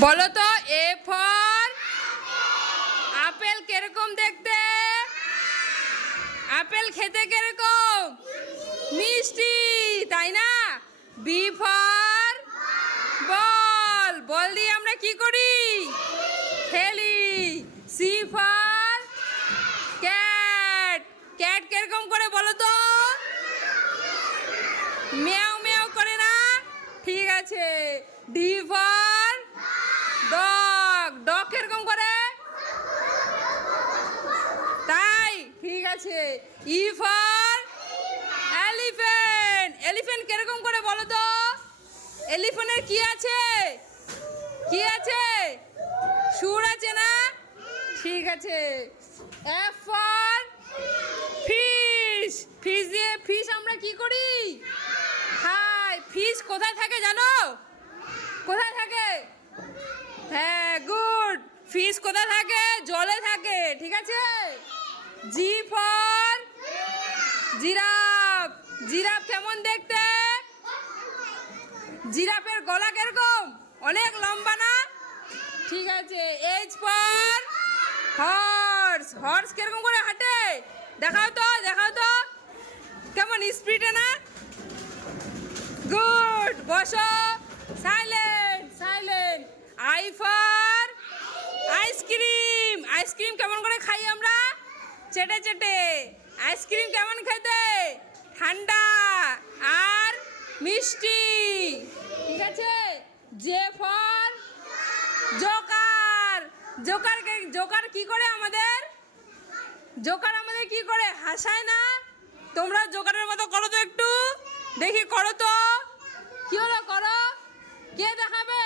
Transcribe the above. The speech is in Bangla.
বলো তো এ ফর আপেল কিরকম দেখতে? আপেল খেতে কিরকম? মিষ্টি, তাই না? বি ফর বল, বল দিয়ে আমরা কি করি? খেলি। সি ফর ক্যাট, ক্যাট কিরকম করে বলো তো? মেও মেও করে না? ঠিক আছে। ডি ফর ডগ, ডগ কিরকম করে? তাই, ঠিক আছে। ই ফর এলিফ্যান্ট, এলিফ্যান্ট কিরকম করে বলো তো? এলিফ্যান্টের কি আছে? কি আছে? সুর আছে না? ঠিক আছে। এফ ফর ফিশ, ফিশ দিয়ে ফিশ আমরা কি করি? খাই। ফিশ কোথায় থাকে জানো? কোথায় থাকে? হ্যাঁ, গুড। ফিশ কোথায় থাকে? জলে থাকে, ঠিক আছে। জি ফর জিরাফ, জিরাফ কেমন দেখতে? জিরাফের গলা কিরকম? অনেক লম্বা না? ঠিক আছে। এইচ ফর হর্স, হর্স কিরকম করে হাঁটে? দেখাও তো, দেখাও তো, কেমন স্পিডে না? গুড, বসো। Silent, silent. I for ice cream, ice cream কেমন করে খাই আমরা? চেটে চেটে। আইসক্রিম কেমন খেতে? ঠান্ডা আর মিষ্টি, ঠিক আছে। J for Joker, Joker, Joker কি করে আমাদের? জোকার আমাদের কি করে? হাসায় না? তোমরা জোকারের মতো করো তো একটু, দেখি করো তো। কি হলো, করো। কে দেখাবে?